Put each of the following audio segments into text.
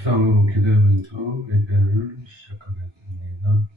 묵상으로 기도하면서 예배를 시작하겠습니다.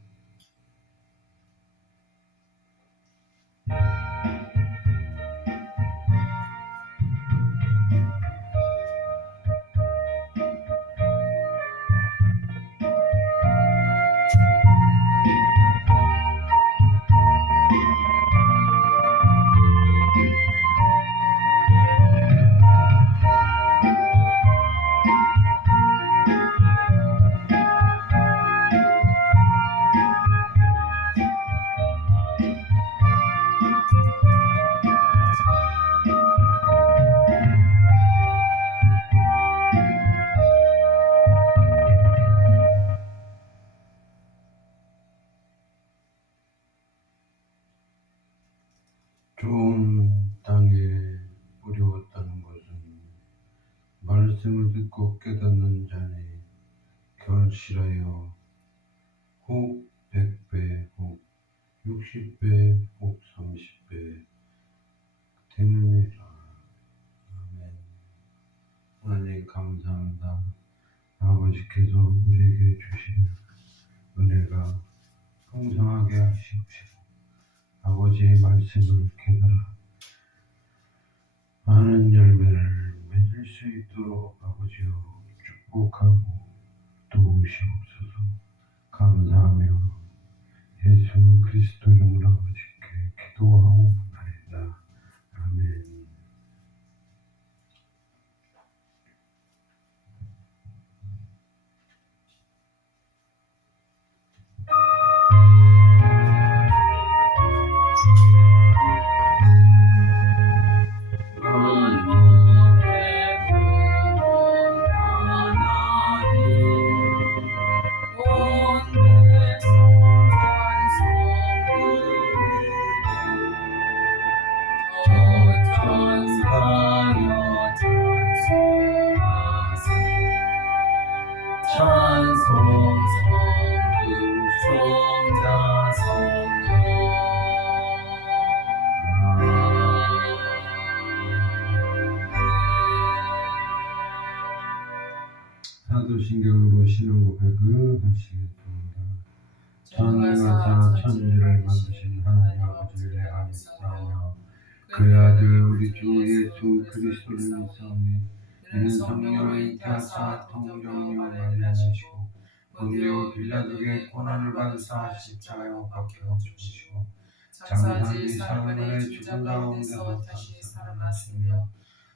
좋은 땅에 뿌리웠다는 것은 말씀을 듣고 깨닫는 자니 결실하여 혹 100배, 혹 60배, 혹 30배 되느니라. 아멘. 하나님 감사합니다. 아버지께서 우리에게 주신 은혜가 풍성하게 하시옵시고 아버지의 말씀을 깨달아 많은 열매를 맺을 수 있도록 아버지여 축복하고 도우시옵소서. 감사하며 예수 그리스도 이름으로 아버지께 기도하옵나이다. 아멘. 사도신경으로 신앙 고백을 하시겠습니다. 전능하사 천지를 만드신 하나님 아버지를 내가 믿사오며 그의 아들 우리 주 예수 그리스도를 믿사오니 이는 성령을 잉태하사 통정녀 마리아시고 본디오 빌라도에게 고난을 받으사 십자가에 못 박혀 죽으시고 장사한 지 사흘 만에 죽은 가운데서 다시 살아나시며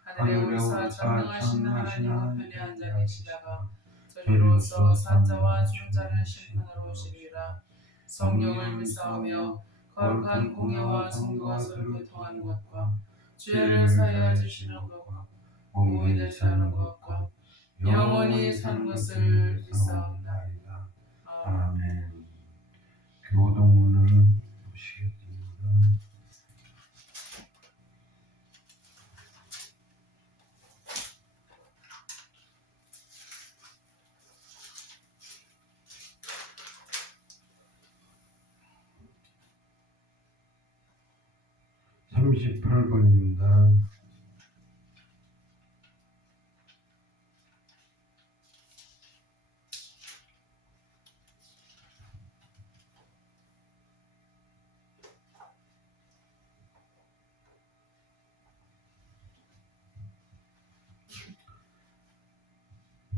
하늘에 오르사 전능하신 하나님께 앉아계시다가 저리로서 산자와 죽은 심판하러 오시리라. 성령을 믿사오며 거룩한 공예와 성도가 서로 교통하는 것과 죄를 사하여 주시는 것과 몸이 되시 하는 것과 영원히 사는 것을 믿사옵나이다. 아멘. 교동문을 보시겠습니다. (38번입니다)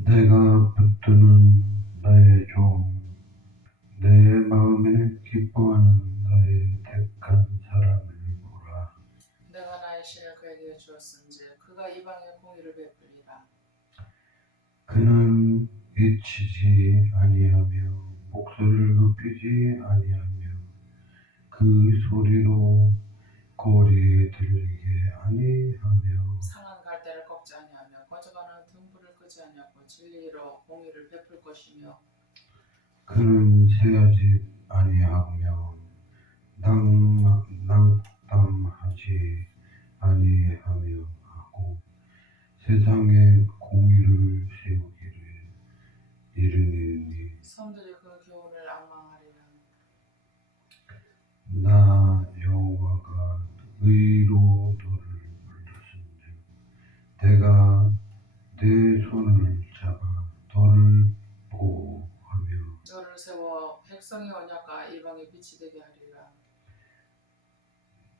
내가 붙드는 나의 종, 내 마음에 기뻐하는 나의 택한 사람을 보라. 내가 나의 신을 그에게 주었은즉 그가 이방의 공의를 베풀리라. 그는 잊히지 아니하며 목소리를 높이지 아니하며 그 소리로 거리에 들리게 아니하며 상한 갈대를 꺾지 아니하며 거저가는 등불을 끄지 아니하고 진리로 공의를 베풀 것이며 그는 세하지 아니하며 낙담하지 아니하며 하고 세상에 공의를 세우기를 이르니 성들이 그 교훈을 앙망하리라. 나 여호와가 의로 너를 불렀은즉 내가 내 손을 잡아 너를 백성의 언약과 이방의 빛이 되게 하리라.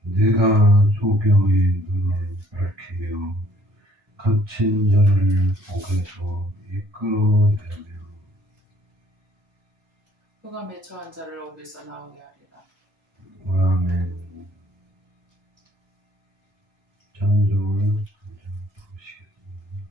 내가 소경의 눈을 밝히며 갇힌 자를 목에서 이끌어내며 그가 맺혀한 자를 옥에서 나오게 하리라. 아멘. 찬송을 한장 부르시겠습니다.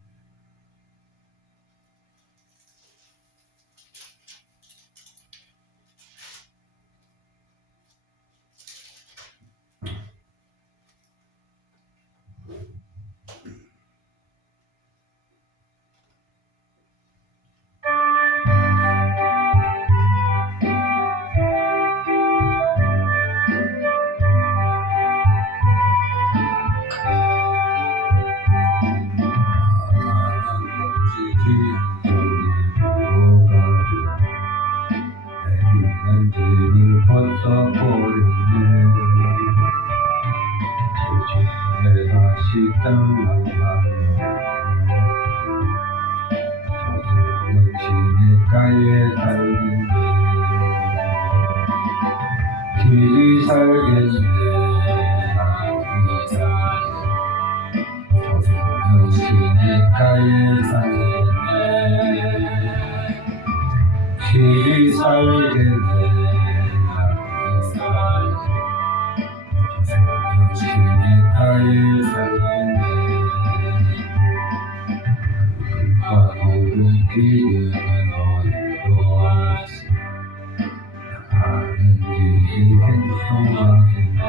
집을 벗어버렸네. 제 집에 다시 떠나가며 저승역시내가에 살겠네. 길이 살겠네. 나이 살겠네. 저승역시내가에 살겠네. 길이 살겠네. 시내가에 살겠네. 그가 오른길은 어디로 왔으며 나가는 길이 행동하겠네.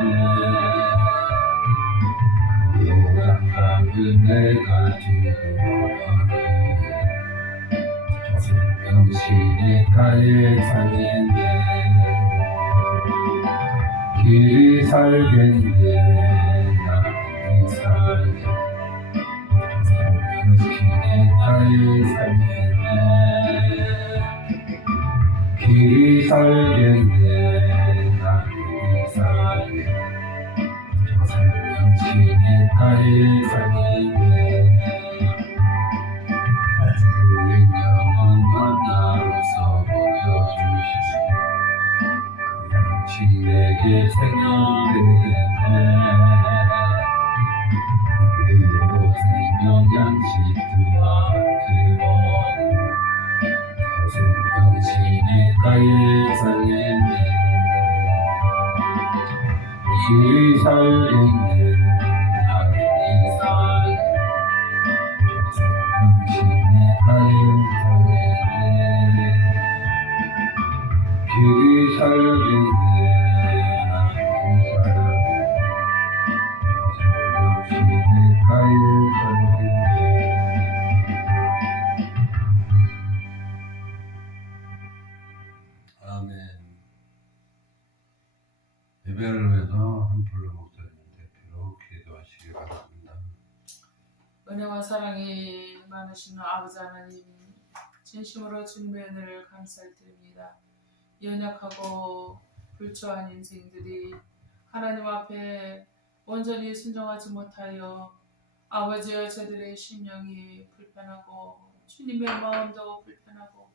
그 오랑강을 내가 뒤로하니 저생명 시내가에 살겠네. 길이 살겠네. 나이 살겠네. 저생명 시내가에 살겠네. 길이 살겠네. 나이 살겠네. 저생명 시내가에 살겠네. 주의 영원한 나로서 먹여주시네. 그 양식 내게 생명 되겠네. 그리고 생명 양식 두와 함께 먹으며 저생명 시내가에 살겠네. 길이 살겠네. 나이 살겠네. 저생명 시내가에 살겠네. 길이 살겠네. 나이 살겠네. 저생명 시내가에 살겠네. 아멘. 예배를 위해서 한풀로 목사님 대표로 기도하시기 바랍니다. 은혜와 사랑이 많으신 아버지 하나님, 진심으로 주님의 은혜를 감사드립니다. 연약하고 불초한 인생들이 하나님 앞에 온전히 순종하지 못하여 아버지여 저들의 심령이 불편하고 주님의 마음도 불편하고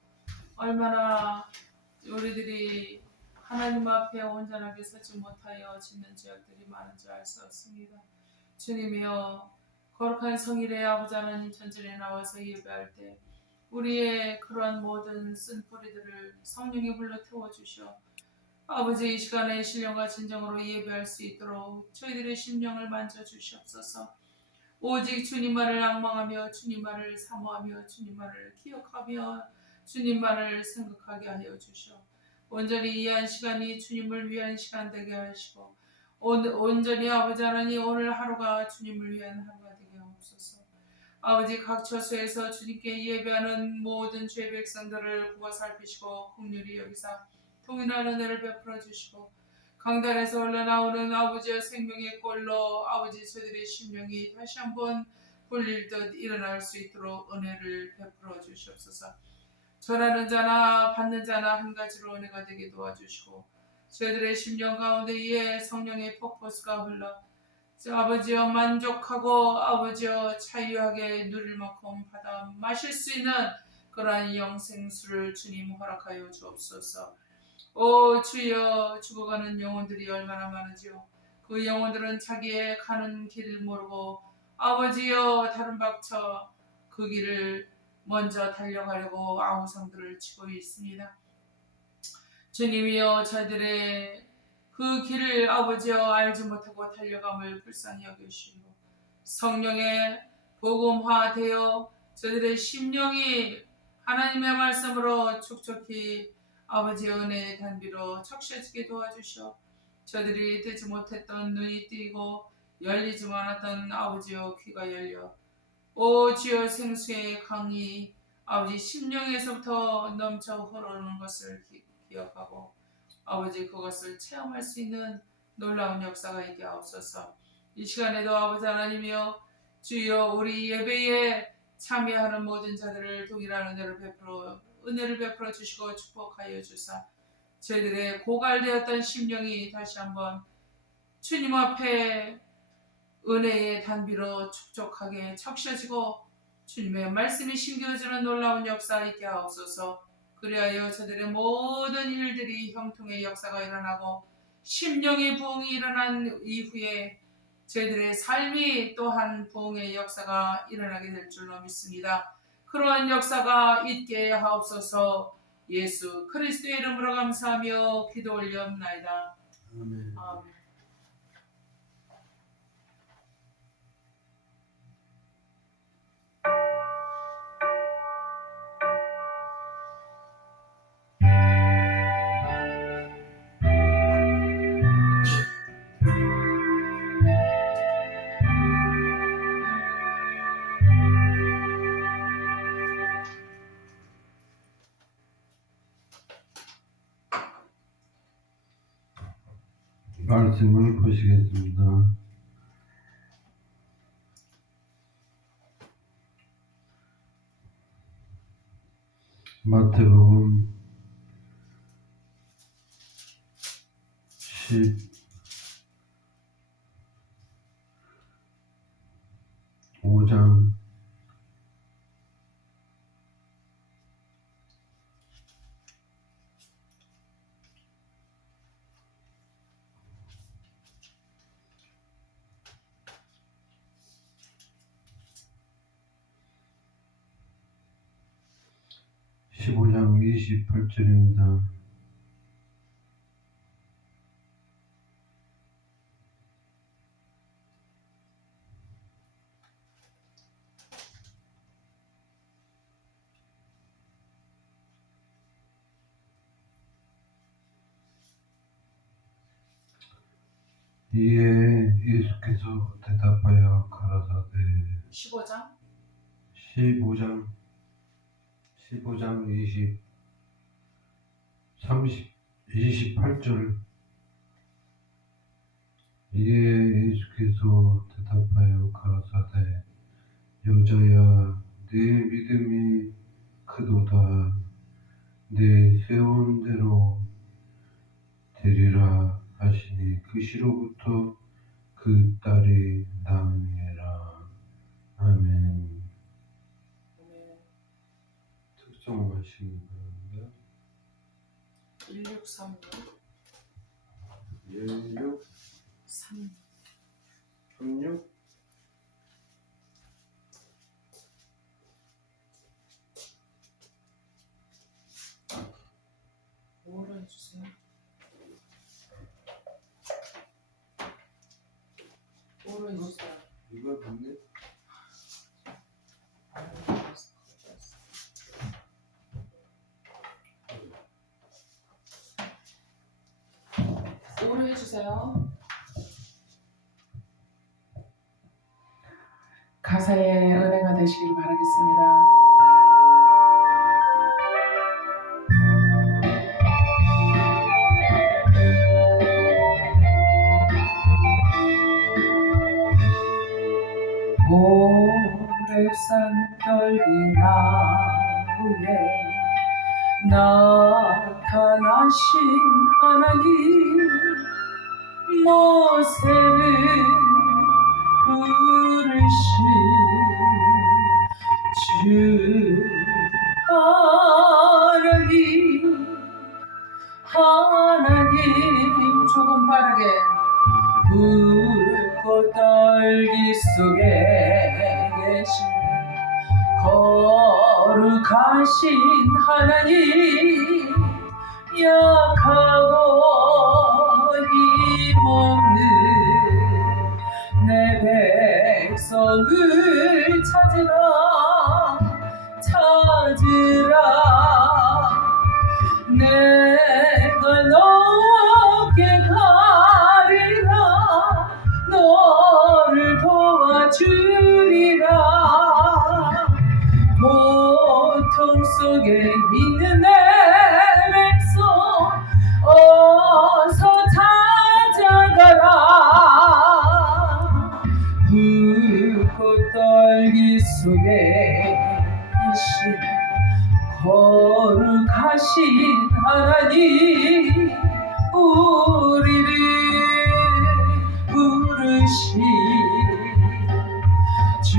얼마나 우리들이 하나님 앞에 온전하게 서지 못하여 짓는 죄악들이 많은 줄 알 수 없습니다. 주님이여, 거룩한 성일의 아버지 하나님 전전에 나와서 예배할 때 우리의 그러한 모든 쓴뿌리들을 성령의 불로 태워주시오. 아버지, 이 시간에 신령과 진정으로 예배할 수 있도록 저희들의 심령을 만져주시옵소서. 오직 주님만을 앙망하며 주님만을 사모하며 주님만을 기억하며 주님만을 생각하게 하여 주시오. 온전히 이 한 시간이 주님을 위한 시간 되게 하시고 온전히 아버지 하나님 오늘 하루가 주님을 위한 하루가 되게 하옵소서. 아버지, 각 처소에서 주님께 예배하는 모든 죄 백성들을 구워 살피시고 긍휼히 여기사 통일한 은혜를 베풀어 주시고 강단에서 흘러나오는 아버지의 생명의 꼴로 아버지 저들의 심령이 다시 한번 불릴 듯 일어날 수 있도록 은혜를 베풀어 주시옵소서. 전하는 자나 받는 자나 한 가지로 은혜가 되게 도와주시고 저희들의 심령 가운데 이에 성령의 폭포수가 흘러 아버지여 만족하고 아버지여 자유하게 누릴 만큼 받아 마실 수 있는 그러한 영생수를 주님 허락하여 주옵소서. 오 주여, 죽어가는 영혼들이 얼마나 많은지요. 그 영혼들은 자기의 가는 길을 모르고 아버지여 다른 박쳐 그 길을 먼저 달려가려고 아우성들을 치고 있습니다. 주님이여, 저희들의 그 길을 아버지여 알지 못하고 달려감을 불쌍히 여겨주시고 성령의 복음화되어 저희들의 심령이 하나님의 말씀으로 촉촉히 아버지의 은혜의 단비로 척셔지게 도와주시오. 저희들이 듣지 못했던 눈이 뜨이고 열리지 않았던 아버지여 귀가 열려 오 주여 생수의 강이 아버지 심령에서부터 넘쳐 흐르는 것을 기억하고 아버지 그것을 체험할 수 있는 놀라운 역사가 있게 하옵소서. 이 시간에도 아버지 하나님이여 주여 우리 예배에 참여하는 모든 자들을 동일한 은혜를 베풀어 주시고 축복하여 주사 저희들의 고갈되었던 심령이 다시 한번 주님 앞에 은혜의 단비로 촉촉하게 척셔지고 주님의 말씀이 심겨주는 놀라운 역사 있게 하옵소서. 그리하여 저들의 모든 일들이 형통의 역사가 일어나고 심령의 부흥이 일어난 이후에 저희들의 삶이 또한 부흥의 역사가 일어나게 될 줄로 믿습니다. 그러한 역사가 있게 하옵소서. 예수 그리스도의 이름으로 감사하며 기도 올리옵나이다. 아멘. 아멘. 말씀을 보시겠습니다. 마태복음 15장 28절입니다. 이에 예수께서 대답하여 가라사대 15장 28절 이에 예수께서 대답하여 가라사대 여자야 내 믿음이 크도다 내 세운 대로 되리라 하시니 그 시로부터 그 딸이 나으니라. 아멘. 특정하시기 바랍니다. 1636 36 뭐로 해주세요? 뭐로 해주세요? 이거 맞네? 뭐로 해주세요? 가사의 은혜가 되시길 바라겠습니다. 모래산 결기 나무에 나타나신 하나님 모세를 부르신 주 하나님 조금 빠르게 불꽃 떨기 속에 계신 거룩하신 하나님 약하고 힘없는 내 백성을 찾으라 내가 너와 함께 가리라 너를 도와주리라 고통 속에 있는 내 백성 어서 찾아가라 불꽃 떨기 속에 계신 거룩하신 하나님 우리를 부르시 주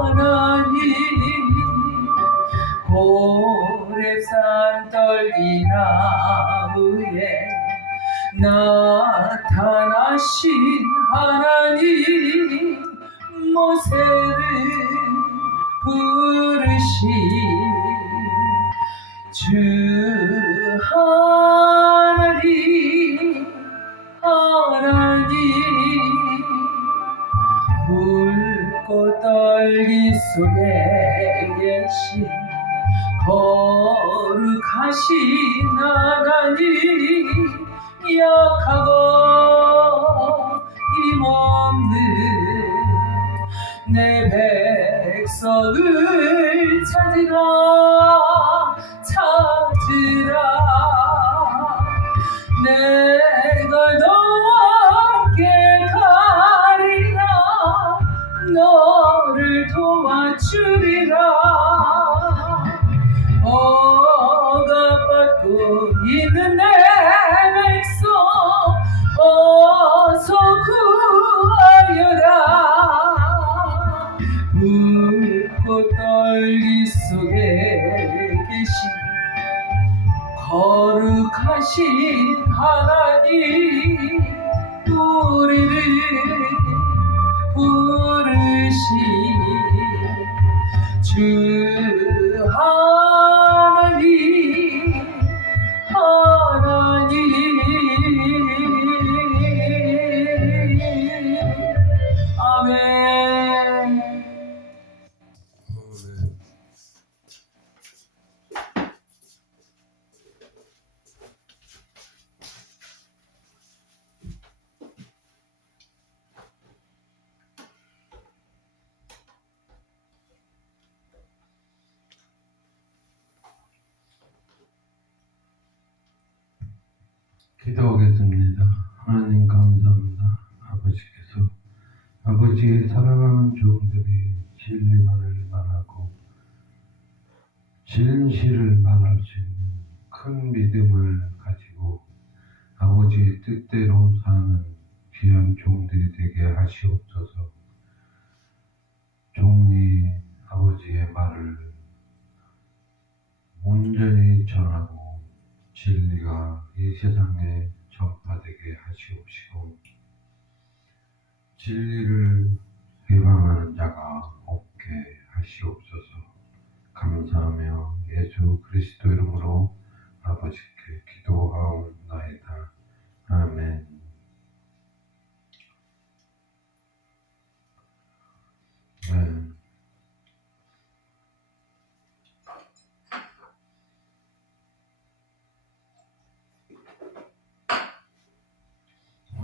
하나님 고래산 떨기 나무에 나타나신 하나님 모세를 부르시 주 하나님 불꽃 떨기 속에 계신 거룩하신 하나님 약하고 힘없는 내 백성을 찾으라 내가 너와 함께 가리라 너를 도와주리라 억압받고 있는 내 백성 어서 구하여라 불꽃 떨기 속에 계신 거룩하신 하나님 우리를 부르시 주 하나님 아멘. 기도하겠습니다. 하나님 감사합니다. 아버지께서 아버지의 사랑하는 종들이 진리만을 말하고 진실을 말할 수 있는 큰 믿음을 가지고 아버지의 뜻대로 사는 귀한 종들이 되게 하시옵소서. 종이 아버지의 말을 온전히 전하고 진리가 이 세상에 전파되게 하시옵시고 진리를 회방하는 자가 없게 하시옵소서. 감사하며 예수 그리스도 이름으로 아버지께 기도하옵나이다. 아멘. 네.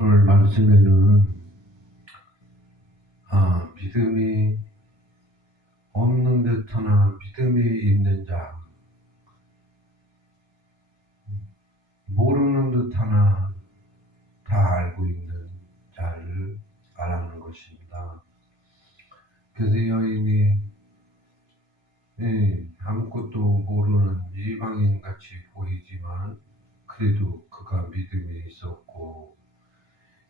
오늘 말씀에는 믿음이 없는 듯하나 믿음이 있는 자, 모르는 듯하나 다 알고 있는 자를 말하는 것입니다. 그래서 여인이 아무것도 모르는 이방인같이 보이지만 그래도 그가 믿음이 있었고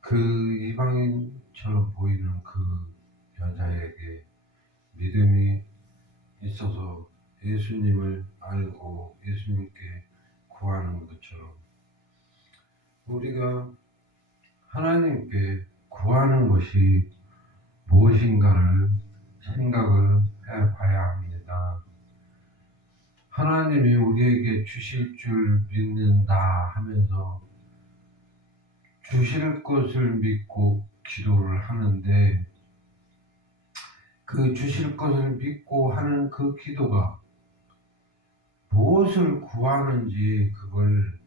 그 이방인처럼 보이는 그 여자에게 믿음이 있어서 예수님을 알고 예수님께 구하는 것처럼 우리가 하나님께 구하는 것이 무엇인가를 생각을 해봐야 합니다. 하나님이 우리에게 주실 줄 믿는다 하면서 주실 것을 믿고 기도를 하는데 그 주실 것을 믿고 하는 그 기도가 무엇을 구하는지 그걸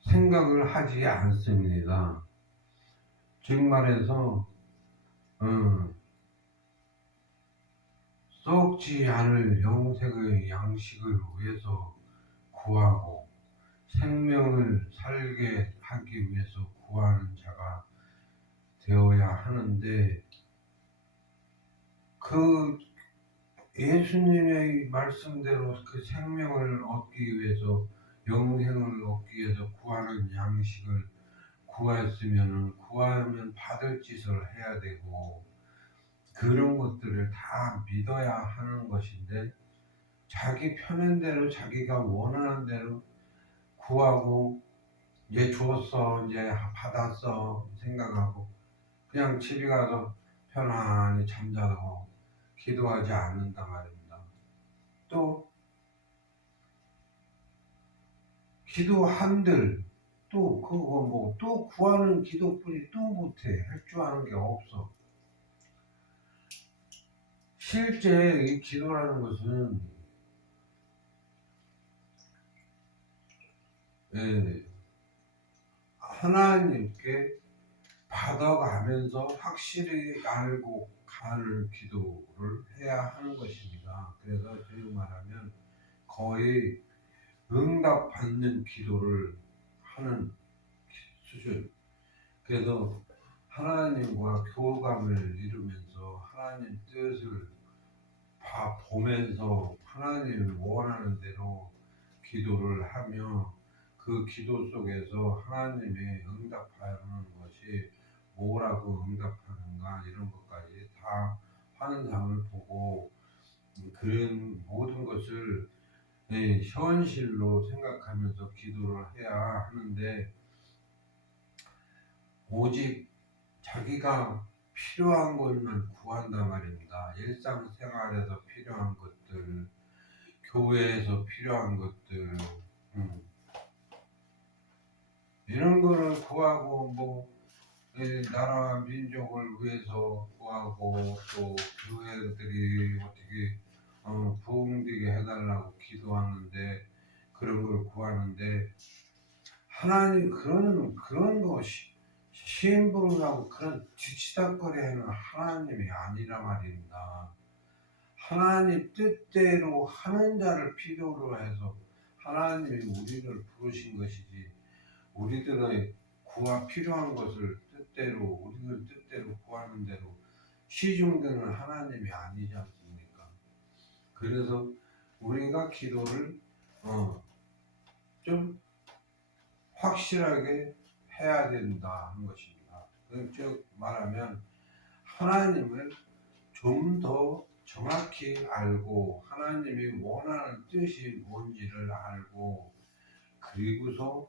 생각을 하지 않습니다. 즉 말해서 썩지 않을 영생의 양식을 위해서 구하고 생명을 살게 하기 위해서 구하는 자가 되어야 하는데 그 예수님의 말씀대로 그 생명을 얻기 위해서 영생을 얻기 위해서 구하는 양식을 구하면 받을 짓을 해야 되고 그런 것들을 다 믿어야 하는 것인데 자기 편한대로 자기가 원하는 대로 구하고 이제 주었어 이제 받았어 생각하고 그냥 집에 가서 편안히 잠자고 기도하지 않는다 말입니다. 또 기도한들 또 그거 뭐 또 구하는 기도뿐이 또 못해 할 줄 아는 게 없어. 실제 이 기도라는 것은 하나님께 받아가면서 확실히 알고 가는 기도를 해야 하는 것입니다. 그래서 저희 말하면 거의 응답받는 기도를 하는 수준. 그래서 하나님과 교감을 이루면서 하나님 뜻을 보면서 하나님을 원하는 대로 기도를 하며 그 기도 속에서 하나님이 응답하는 것이 뭐라고 응답하는가 이런 것까지 다 환상을 보고 그런 모든 것을 현실로 생각하면서 기도를 해야 하는데 오직 자기가 필요한 것만 구한단 말입니다. 일상생활에서 필요한 것들, 교회에서 필요한 것들 이런 거를 구하고 뭐 나라와 민족을 위해서 구하고 또 교회들이 어떻게 부흥되게 해달라고 기도하는데 그런 걸 구하는데 하나님 그런 것이 시인부름하고 그런 뒤치다거리하는 하나님이 아니라 말입니다. 하나님 뜻대로 하는 자를 필요로 해서 하나님이 우리를 부르신 것이지 우리들의 필요한 것을 우리들 뜻대로 구하는 대로 시중되는 하나님이 아니지 않습니까? 그래서 우리가 기도를 좀 확실하게 해야 된다 하는 것입니다. 즉 말하면 하나님을 좀 더 정확히 알고 하나님이 원하는 뜻이 뭔지를 알고 그리고서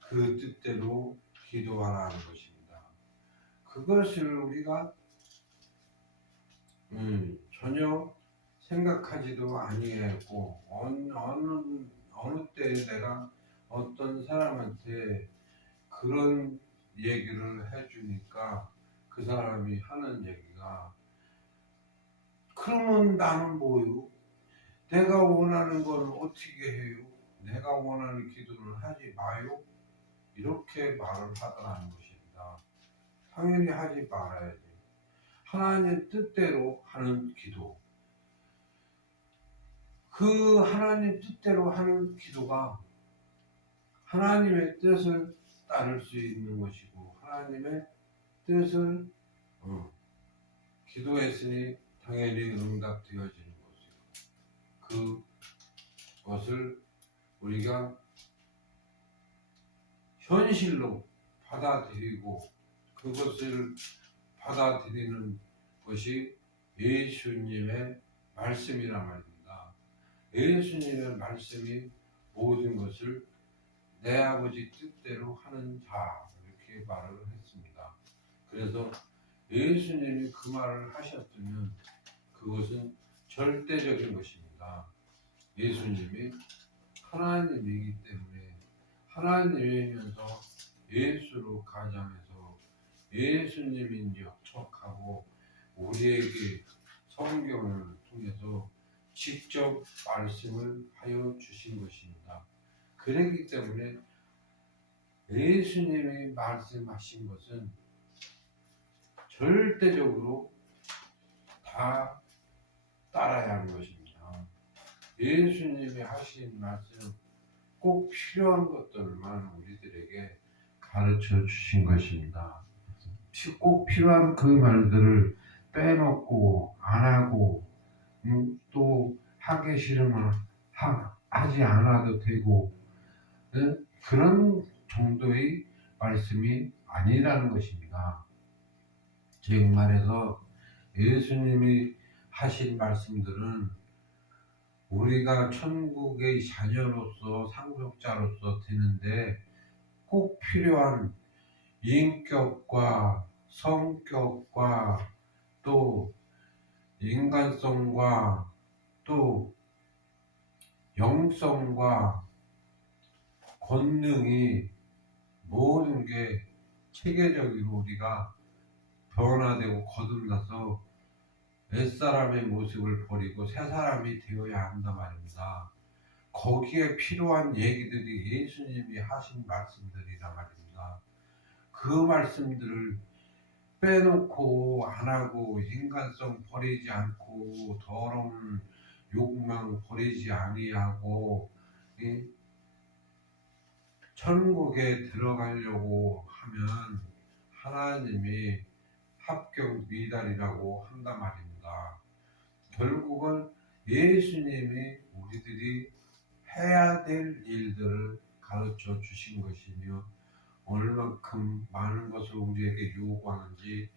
그 뜻대로 기도하라는 것입니다. 그것을 우리가 전혀 생각하지도 아니했고 어느 때 내가 어떤 사람한테 그런 얘기를 해주니까 그 사람이 하는 얘기가 그러면 나는 뭐요? 내가 원하는 걸 어떻게 해요? 내가 원하는 기도를 하지 마요? 이렇게 말을 하더라는 것입니다. 당연히 하지 말아야지. 하나님 뜻대로 하는 기도. 그 하나님 뜻대로 하는 기도가 하나님의 뜻을 따를 수 있는 것이고 하나님의 뜻을 기도했으니 당연히 응답되어지는 것이고 그것을 우리가 현실로 받아들이고 그것을 받아들이는 것이 예수님의 말씀이란 말입니다. 예수님의 말씀이 모든 것을 내 아버지 뜻대로 하는 자, 이렇게 말을 했습니다. 그래서 예수님이 그 말을 하셨으면 그것은 절대적인 것입니다. 예수님이 하나님이기 때문에 하나님이면서 예수로 가장해서 예수님인 척하고 우리에게 성경을 통해서 직접 말씀을 하여 주신 것입니다. 그렇기 때문에 예수님이 말씀하신 것은 절대적으로 다 따라야 하는 것입니다. 예수님이 하신 말씀 꼭 필요한 것들만 우리들에게 가르쳐 주신 것입니다. 꼭 필요한 그 말들을 빼놓고 안 하고 또 하기 싫으면 하지 않아도 되고 그런 정도의 말씀이 아니라는 것입니다. 즉 말해서 예수님이 하신 말씀들은 우리가 천국의 자녀로서 상속자로서 되는데 꼭 필요한 인격과 성격과 또 인간성과 또 영성과 권능이 모든 게 체계적으로 우리가 변화되고 거듭나서 옛사람의 모습을 버리고 새사람이 되어야 한단 말입니다. 거기에 필요한 얘기들이 예수님이 하신 말씀들이란 말입니다. 그 말씀들을 빼놓고 안 하고 인간성 버리지 않고 더러운 욕망 버리지 아니하고 천국에 들어가려고 하면 하나님이 합격 미달이라고 한단 말입니다. 결국은 예수님이 우리들이 해야 될 일들을 가르쳐 주신 것이며 얼만큼 많은 것을 우리에게 요구하는지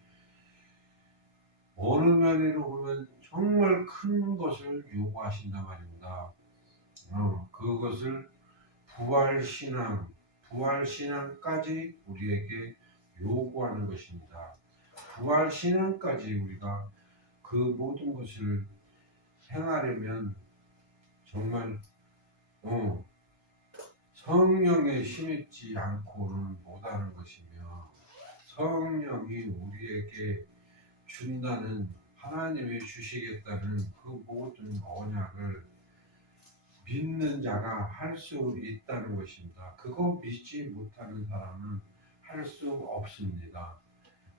어느 면으로 보면 정말 큰 것을 요구하신단 말입니다. 그것을 부활신앙까지 우리에게 요구하는 것입니다. 부활신앙까지 우리가 그 모든 것을 행하려면 정말 성령에 힘입지 않고는 못하는 것이며 성령이 우리에게 준다는 하나님이 주시겠다는 그 모든 언약을 믿는 자가 할 수 있다는 것입니다. 그거 믿지 못하는 사람은 할 수 없습니다.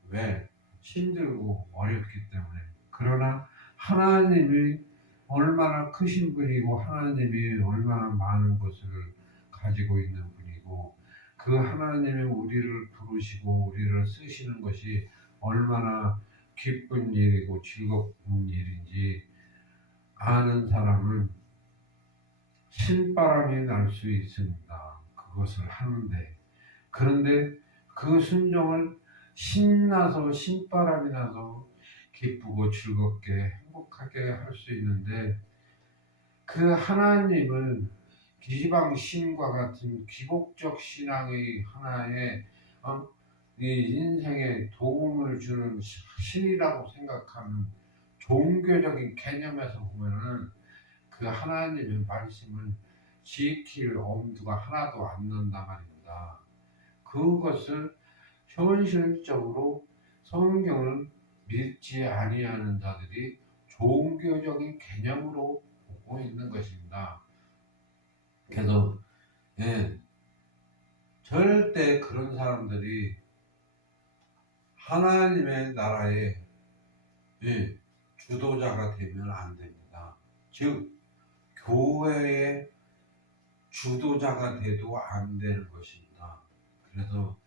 왜? 힘들고 어렵기 때문에. 그러나 하나님이 얼마나 크신 분이고 하나님이 얼마나 많은 것을 가지고 있는 분이고 그 하나님이 우리를 부르시고 우리를 쓰시는 것이 얼마나 기쁜 일이고 즐거운 일인지 아는 사람은 신바람이 날 수 있습니다. 그것을 하는데 그런데 그 순종을 신나서 신바람이 나서 기쁘고 즐겁게 행복하게 할 수 있는데 그 하나님을 기방 신과 같은 기복적 신앙의 하나의 이 인생에 도움을 주는 신이라고 생각하는 종교적인 개념에서 보면은 그 하나님의 말씀을 지킬 엄두가 하나도 안 난단 말입니다. 그것을 현실적으로 성경을 믿지 아니하는 자들이 종교적인 개념으로 보고 있는 것입니다. 그래서 절대 그런 사람들이 하나님의 나라의 주도자가 되면 안 됩니다. 즉 교회의 주도자가 돼도 안 되는 것입니다. 그래서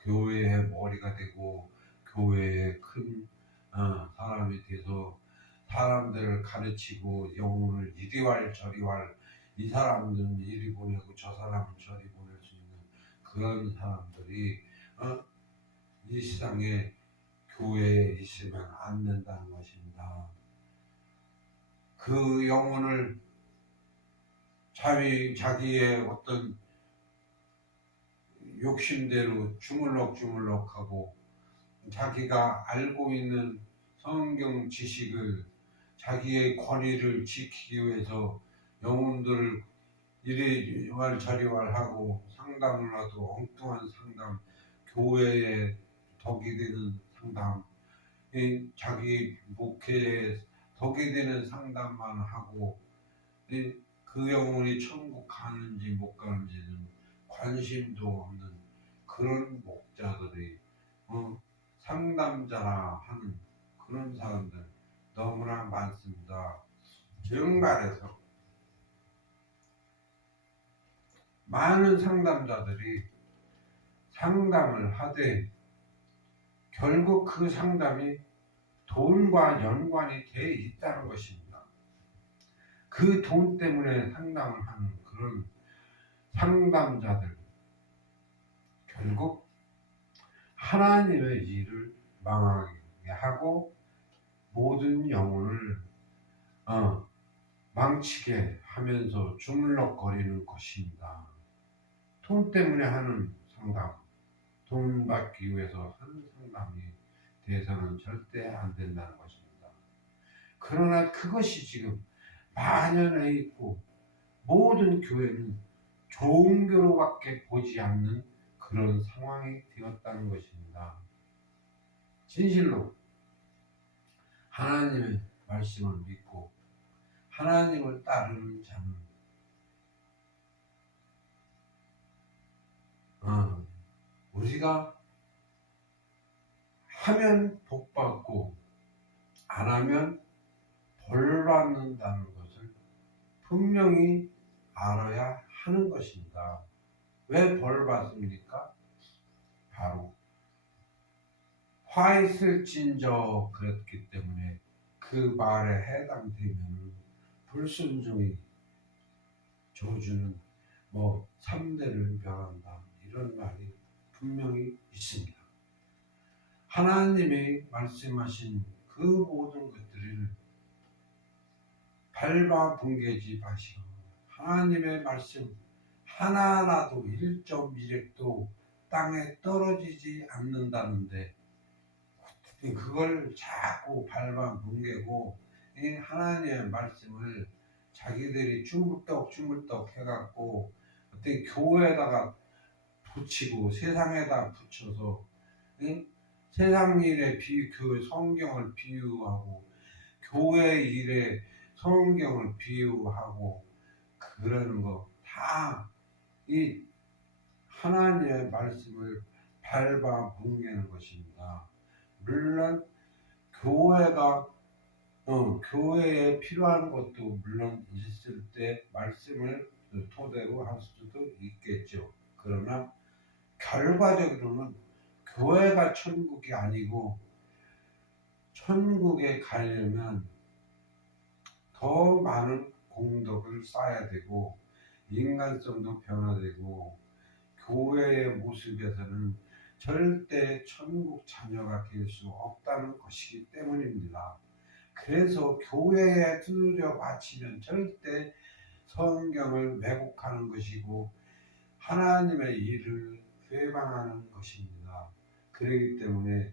교회의 머리가 되고 교회의 큰 사람이 돼서 사람들을 가르치고 영혼을 이리왈 저리왈 이 사람들은 이리 보내고 저 사람은 저리 보낼 수 있는 그런 사람들이 이 세상에 교회에 있으면 안 된다는 것입니다. 그 영혼을 자기의 어떤 욕심대로 주물럭주물럭하고 자기가 알고 있는 성경 지식을 자기의 권위를 지키기 위해서 영혼들을 이리왈 저리왈하고 상담을 하도 엉뚱한 상담, 교회에 덕이 되는 상담, 자기 목회에 덕이 되는 상담만 하고 그 영혼이 천국 가는지 못 가는지는 관심도 없는 그런 목자들이 상담자라 하는 그런 사람들 너무나 많습니다. 즉 말해서 많은 상담자들이 상담을 하되 결국 그 상담이 돈과 연관이 돼 있다는 것입니다. 그 돈 때문에 상담을 하는 그런 상담자들 결국 하나님의 일을 망하게 하고 모든 영혼을 망치게 하면서 주물럭거리는 것입니다. 돈 때문에 하는 상담, 돈 받기 위해서 하는 상담이 돼서는 절대 안 된다는 것입니다. 그러나 그것이 지금 만연해 있고 모든 교회는 종교로밖에 보지 않는 그런 상황이 되었다는 것입니다. 진실로 하나님의 말씀을 믿고 하나님을 따르는 자는 우리가 하면 복 받고 안 하면 벌 받는다는 것을 분명히 알아야 하는 것입니다. 왜 벌 받습니까? 바로 화 있을진저 그랬기 때문에 그 말에 해당되면 불순종이 저주는 3대를 멸한다 이런 말이 분명히 있습니다. 하나님이 말씀하신 그 모든 것들을 밟아 붕괴지 마시고 하나님의 말씀 하나라도 1.1획도 땅에 떨어지지 않는다는데 그걸 자꾸 밟아 붕괴고 하나님의 말씀을 자기들이 주물떡 해갖고 어떤 교회에다가 붙이고 세상에다 붙여서 세상 일에 교회 성경을 비유하고 교회 일에 성경을 비유하고 그러는 거 다 이 하나님의 말씀을 밟아 뭉개는 것입니다. 물론 교회에 필요한 것도 물론 있을 때 말씀을 토대로 할 수도 있겠죠. 그러나 결과적으로는 교회가 천국이 아니고 천국에 가려면 더 많은 공덕을 쌓아야 되고 인간성도 변화되고 교회의 모습에서는 절대 천국 자녀가 될 수 없다는 것이기 때문입니다. 그래서 교회에 두드려 맞히면 절대 성경을 왜곡하는 것이고 하나님의 일을 회방하는 것입니다. 그렇기 때문에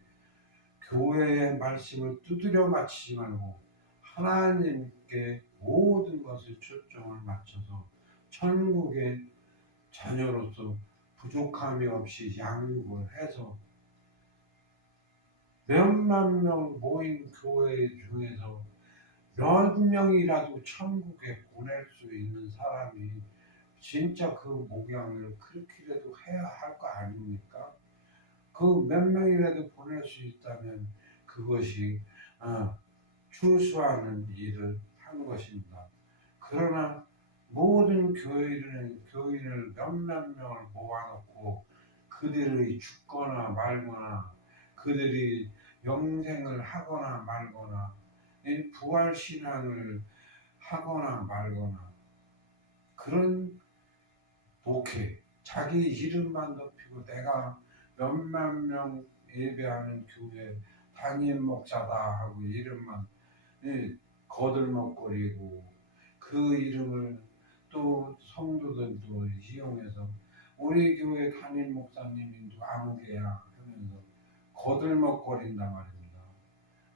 교회의 말씀을 두드려 맞히지 말고 하나님께 모든 것을 초점을 맞춰서 천국의 자녀로서 부족함이 없이 양육을 해서 몇만 명 모인 교회 중에서 몇 명이라도 천국에 보낼 수 있는 사람이 진짜 그 목양을 그렇게라도 해야 할 거 아닙니까? 그 몇 명이라도 보낼 수 있다면 그것이 추수하는 일을 한 것입니다. 그러나 모든 교인을 몇몇 명을 모아놓고 그들이 죽거나 말거나 그들이 영생을 하거나 말거나 부활신앙을 하거나 말거나 그런 목회 자기 이름만 높이고 내가 몇만 명 예배하는 교회 담임 목사다 하고 이름만 거들먹거리고 그 이름을 또 성도들도 이용해서 우리 교회 담임 목사님이 아무개야 하면서 거들먹거린단 말입니다.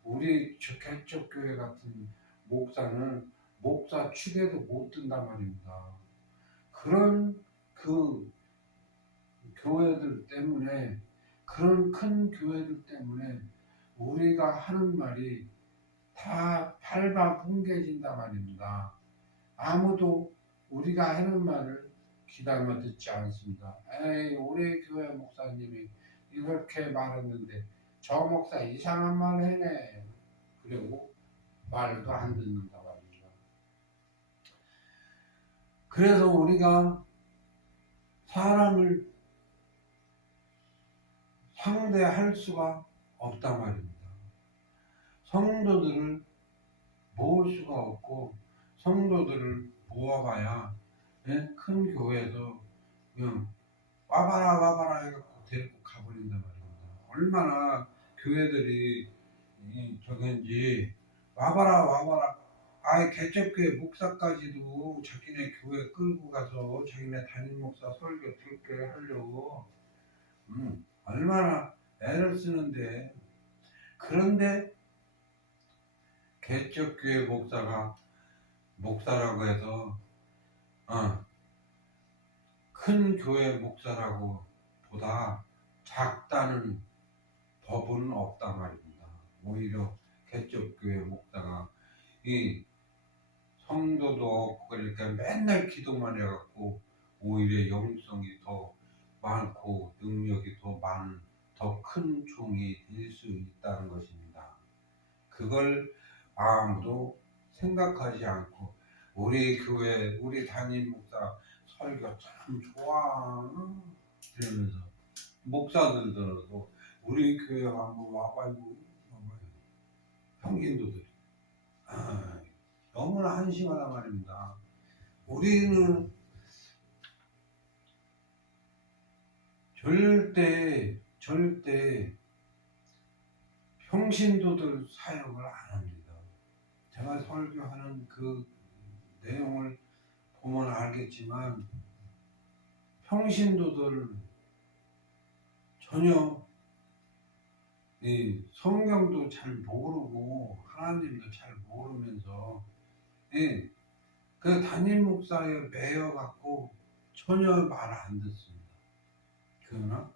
우리 개척교회 같은 목사는 목사 축에도 못 든단 말입니다. 그런 그 교회들 때문에, 그런 큰 교회들 때문에 우리가 하는 말이 다 밟아뭉개진단 말입니다. 아무도 우리가 하는 말을 귀담아 듣지 않습니다. 에이, 우리 교회 목사님이 이렇게 말했는데 저 목사 이상한 말 해네. 그리고 말도 안 듣는다 말입니다. 그래서 우리가 사람을 상대할 수가 없단 말입니다. 성도들을 모을 수가 없고 성도들을 모아봐야 큰 교회에서 그냥 와봐라 해갖고 데리고 가버린단 말입니다. 얼마나 교회들이 저건지 와봐라 아예 개척교회 목사까지도 자기네 교회 끌고 가서 자기네 담임 목사 설교 듣게 하려고 얼마나 애를 쓰는데, 그런데 개척교회 목사라고 해서 큰 교회 목사라고 보다 작다는 법은 없단 말입니다. 오히려 개척교회 목사가 이 성도도 없고 그러니까 맨날 기도만 해갖고 오히려 영성이 더 많고 능력이 더 많은 더 큰 종이 될 수 있다는 것입니다. 그걸 아무도 생각하지 않고 우리 교회 우리 담임 목사 설교 참 좋아 그러면서 목사들도 우리 교회 한번 와봐요. 평신도들이 너무나 한심하단 말입니다. 우리는 절대 평신도들 사역을 안 합니다. 제가 설교하는 그 내용을 보면 알겠지만 평신도들 전혀 성경도 잘 모르고 하나님도 잘 모르면서 그 담임 목사에 매여 갖고 전혀 말 안 듣습니다. 그러나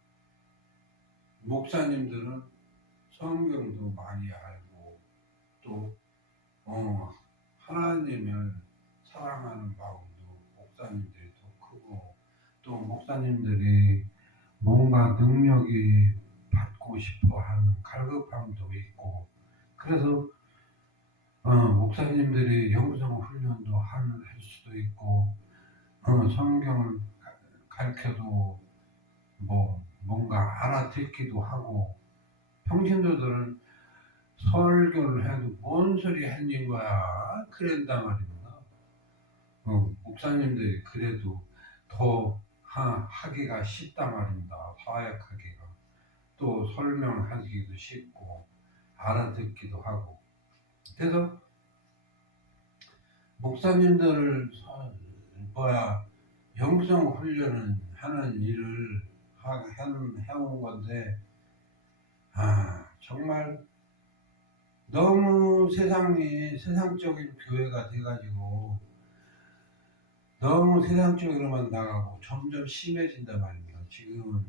목사님들은 성경도 많이 알고 또 하나님을 사랑하는 마음도 목사님들이 더 크고 또 목사님들이 뭔가 능력이 받고 싶어 하는 갈급함도 있고 그래서 목사님들이 영성 훈련도 할 수도 있고 성경을 가르쳐도 뭔가 알아듣기도 하고 평신도들은 설교를 해도 뭔 소리 하는 거야 그런단 말입니다. 목사님들이 그래도 더 하기가 쉽단 말입니다. 사역하기가 또 설명하기도 쉽고 알아듣기도 하고 그래서 목사님들을 영성 훈련을 하는 일을 해온 건데 정말 너무 세상적인 교회가 돼가지고 너무 세상적으로만 나가고 점점 심해진단 말입니다. 지금은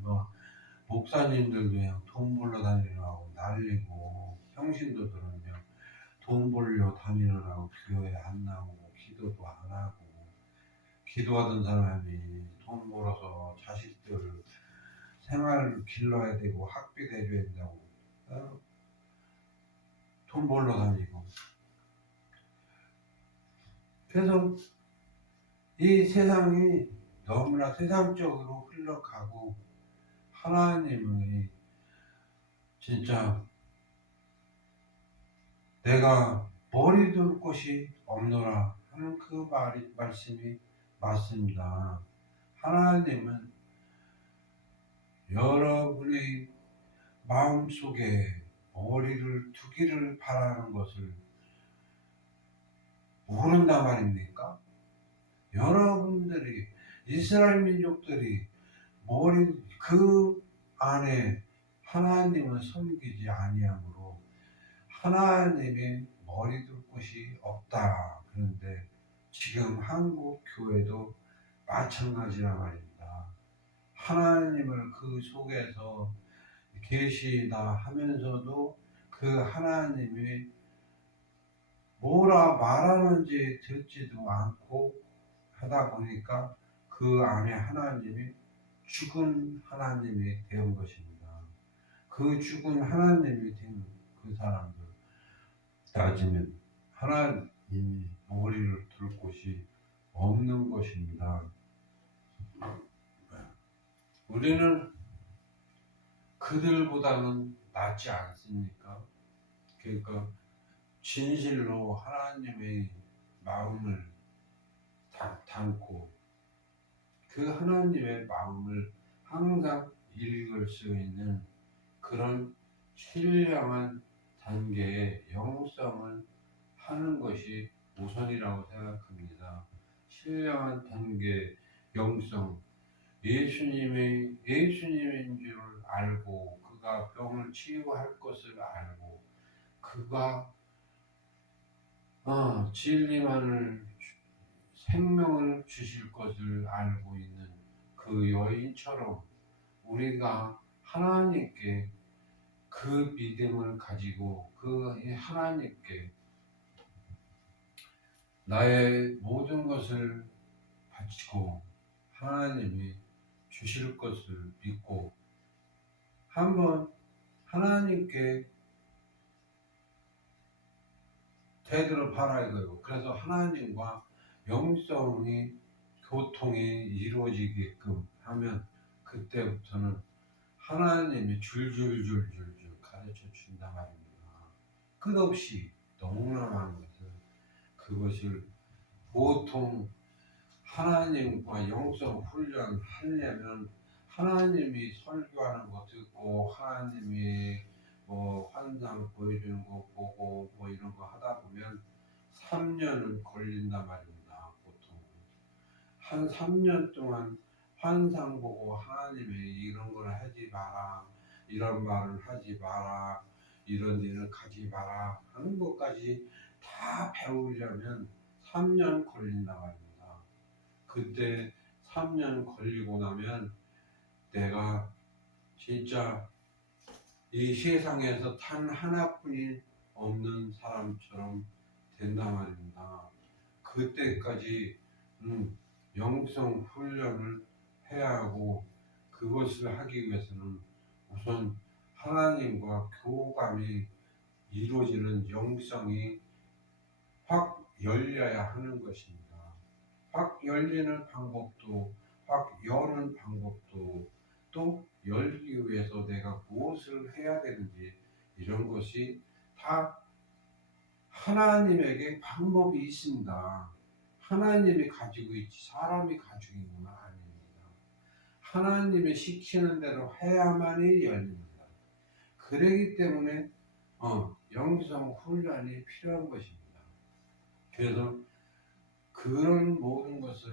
목사님들도 그냥 돈 벌러 다니느라고 난리고 평신도들은 그냥 돈 벌려 다니느라고 교회 안 나오고 기도도 안 하고 기도하던 사람이 돈 벌어서 자식들 생활을 길러야 되고 학비 대줘야 된다고 돈 벌러 다니고 그래서 이 세상이 너무나 세상적으로 흘러가고 하나님의 진짜 내가 머리 둘 곳이 없노라 하는 그 말씀이 맞습니다. 하나님은 여러분의 마음속에 머리를 두기를 바라는 것을 모른단 말입니까? 여러분들이 이스라엘 민족들이 머리 그 안에 하나님을 섬기지 아니하므로 하나님의 머리 둘 곳이 없다. 그런데 지금 한국 교회도 마찬가지란 말입니다. 하나님을 그 속에서 계시다 하면서도 그 하나님이 뭐라 말하는지 듣지도 않고 하다 보니까 그 안에 하나님이 죽은 하나님이 된 것입니다. 그 죽은 하나님이 된 그 사람들 따지면 하나님이 머리를 둘 곳이 없는 것입니다. 우리는 그들보다는 낫지 않습니까? 그러니까 진실로 하나님의 마음을 담고 그 하나님의 마음을 항상 읽을 수 있는 그런 신령한 단계의 영성을 하는 것이 우선이라고 생각합니다. 신령한 단계 영성, 예수님인 줄 알고 그가 병을 치유할 것을 알고 그가 진리만을 생명을 주실 것을 알고 있는 그 여인처럼 우리가 하나님께 그 믿음을 가지고 그 하나님께 나의 모든 것을 바치고 하나님이 주실 것을 믿고 한번 하나님께 되도록 바라야 돼요. 그래서 하나님과 영성이 교통이 이루어지게끔 하면 그때부터는 하나님이 줄줄줄줄줄 가르쳐 준단 말입니다. 끝없이 너무나 많은 것을 그것을 보통 하나님과 영성 훈련하려면 하나님이 설교하는 거 듣고 하나님이 뭐 환상 보여주는 거 보고 뭐 이런 거 하다 보면 3년은 걸린단 말입니다. 보통 한 3년 동안 환상 보고 하나님이 이런 걸 하지 마라, 이런 말을 하지 마라, 이런 일을 가지 마라 하는 것까지 다 배우려면 3년 걸린단 말입니다. 그때 3년 걸리고 나면 내가 진짜 이 세상에서 단 하나뿐이 없는 사람처럼 된단 말입니다. 그때까지 영성 훈련을 해야 하고 그것을 하기 위해서는 우선 하나님과 교감이 이루어지는 영성이 확 열려야 하는 것입니다. 확 열리는 방법도 확 여는 방법도 또 열기 위해서 내가 무엇을 해야 되는지 이런 것이 다 하나님에게 방법이 있습니다. 하나님이 가지고 있지 사람이 가지고 있는 건 아닙니다. 하나님이 시키는 대로 해야만이 열립니다. 그러기 때문에 영성 훈련이 필요한 것입니다. 그래서 그런 모든 것을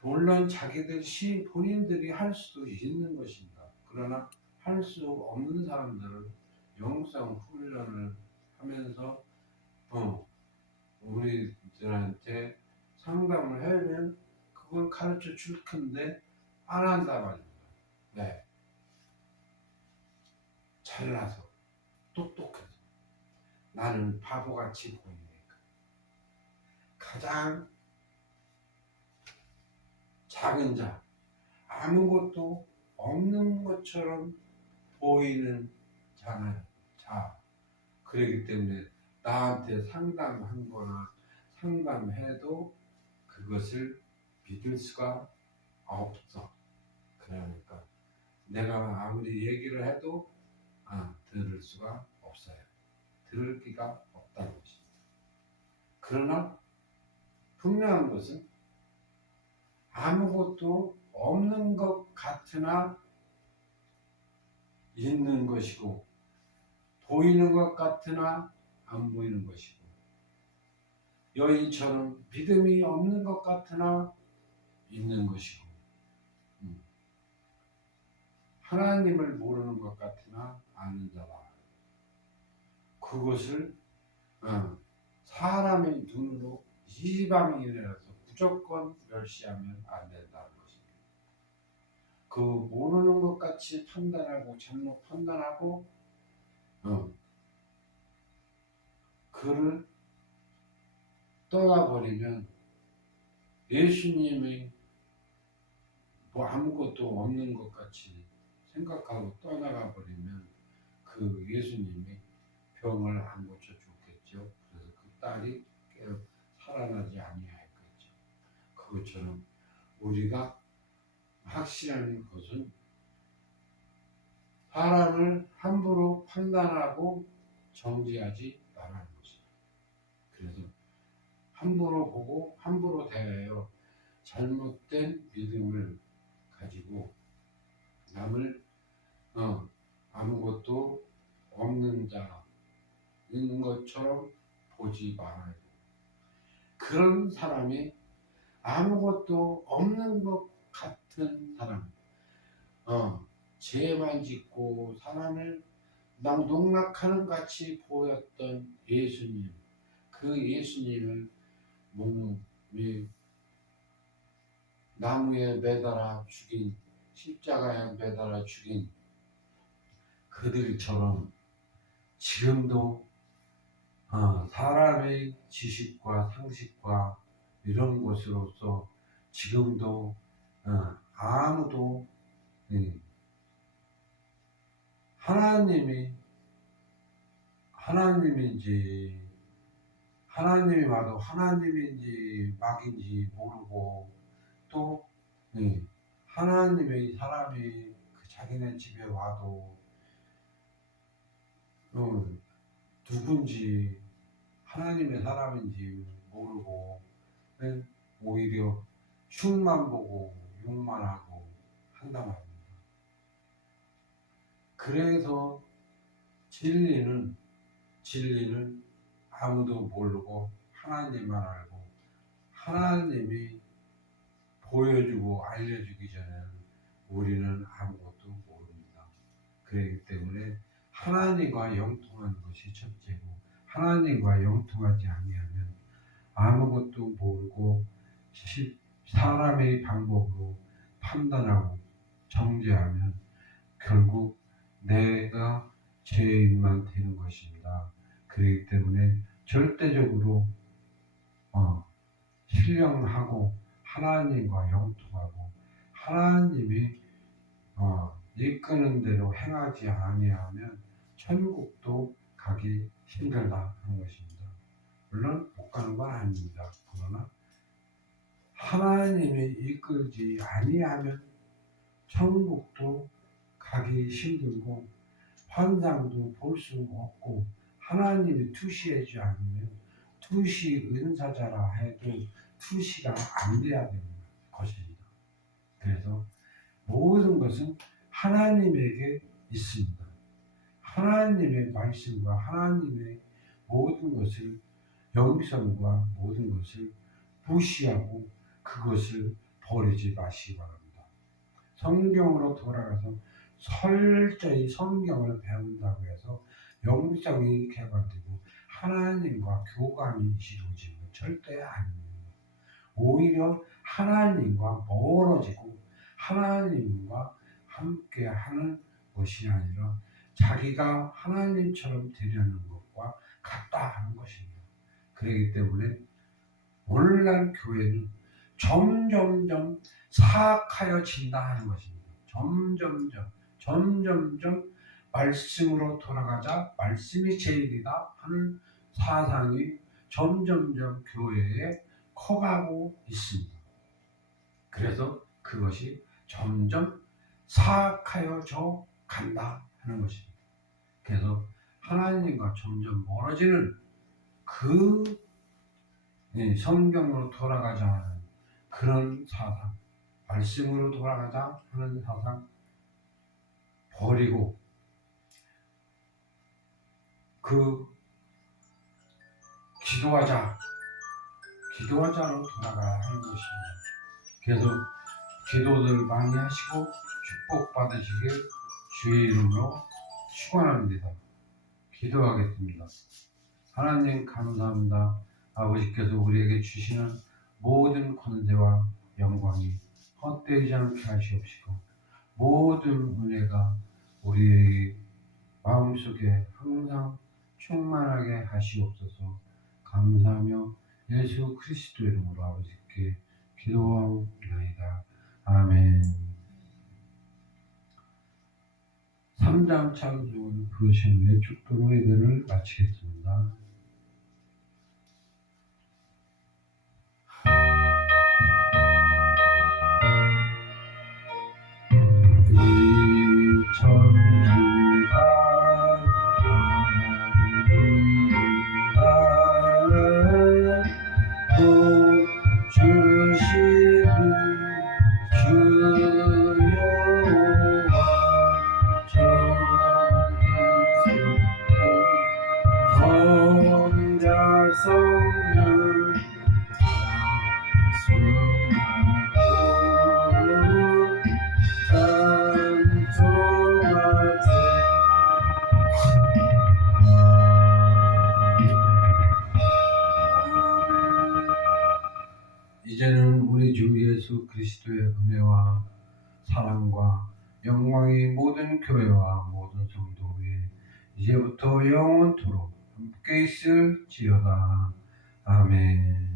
물론 자기들 본인들이 할 수도 있는 것입니다. 그러나 할 수 없는 사람들은 영성 훈련을 하면서 우리들한테 상담을 하면 그걸 가르쳐 줄 텐데 안 한단 말입니다. 네. 잘나서 똑똑해서 나는 바보같이 보이니까 가장 작은 자 아무것도 없는 것처럼 보이는 자 그렇기 때문에 나한테 상담한 거나 상담해도 그것을 믿을 수가 없어. 그러니까 내가 아무리 얘기를 해도 들을 수가 없어요. 들을 기가 없다는 것입니다. 그러나 분명한 것은 아무것도 없는 것 같으나 있는 것이고 보이는 것 같으나 안 보이는 것이고 여인처럼 믿음이 없는 것 같으나 있는 것이고 하나님을 모르는 것 같으나 아는 자다. 그것을 사람의 눈으로 이방인이라서 무조건 멸시하면 안 된다는 것입니다. 그 모르는 것 같이 판단하고 잘못 판단하고 그를 떠나버리면 예수님이 뭐 아무것도 없는 것 같이 생각하고 떠나가 버리면 그 예수님이 병을 안 고쳐 줬겠죠. 그래서 그 딸이 살아나지 아니하였겠죠. 그것처럼 우리가 확실한 것은 사람을 함부로 판단하고 정지하지 말라는 것입니다. 그래서 함부로 보고 함부로 대하여 잘못된 믿음을 가지고 남을 아무것도 없는 자인 것처럼 보지 말아요. 그런 사람이 아무것도 없는 것 같은 사람, 죄만 짓고 사람을 농락하는 같이 보였던 예수님, 그 예수님을 나무에 매달아 죽인, 십자가에 매달아 죽인 그들처럼 지금도 사람의 지식과 상식과 이런 것으로서 지금도 아무도 하나님이 와도 하나님인지 막인지 모르고 또 하나님의 사람이 그 자기네 집에 와도 누군지 하나님의 사람인지 모르고 오히려 흉만 보고 욕만 하고 한단 말입니다. 그래서 진리는 아무도 모르고 하나님만 알고 하나님이 보여주고 알려주기 전에는 우리는 아무것도 모릅니다. 그렇기 때문에 하나님과 영통하는 것이 첫째고 하나님과 영통하지 아니하면 아무것도 모르고 사람의 방법으로 판단하고 정죄하면 결국 내가 죄인만 되는 것입니다. 그렇기 때문에 절대적으로 신령하고 하나님과 영통하고 하나님이 이끄는 대로 행하지 아니하면 천국도 가기 힘들다 하는 것입니다. 물론 못 가는 건 아닙니다. 그러나 하나님이 이끌지 아니하면 천국도 가기 힘들고 환상도 볼 수 없고 하나님이 투시하지 않으면 투시 은사자라 해도 투시가 안 돼야 되는 것입니다. 그래서 모든 것은 하나님에게 있습니다. 하나님의 말씀과 하나님의 모든 것을 영성과 모든 것을 무시하고 그것을 버리지 마시기 바랍니다. 성경으로 돌아가서 철저히 성경을 배운다고 해서 영성이 개발되고 하나님과 교감이 이루어지는 절대 아닙니다. 오히려 하나님과 멀어지고 하나님과 함께 하는 것이 아니라 자기가 하나님처럼 되려는 것과 같다 하는 것입니다. 그렇기 때문에 오늘날 교회는 점점점 사악하여진다 하는 것입니다. 점점점 말씀으로 돌아가자, 말씀이 제일이다 하는 사상이 점점점 교회에 커가고 있습니다. 그래서 그것이 점점 사악하여져 간다 하는 것입니다. 그래서 하나님과 점점 멀어지는 그 성경으로 돌아가자 하는 그런 사상, 말씀으로 돌아가자 하는 사상 버리고 그 기도하자로 돌아가야 하는 것입니다. 그래서 기도들 많이 하시고 축복 받으시길 주의 이름으로 축원합니다. 기도하겠습니다. 하나님 감사합니다. 아버지께서 우리에게 주시는 모든 권세와 영광이 헛되지 않게 하시옵시고 모든 은혜가 우리의 마음속에 항상 충만하게 하시옵소서. 감사하며 예수 그리스도 이름으로 아버지께 기도하옵나이다. 아멘. 3장 찬송을 부르신 후에 축도로 예배를 마치겠습니다. 이제는 우리 주 예수 그리스도의 은혜와 사랑과 영광이 모든 교회와 모든 성도 위에 이제부터 영원토록 함께 있을지어다. 아멘.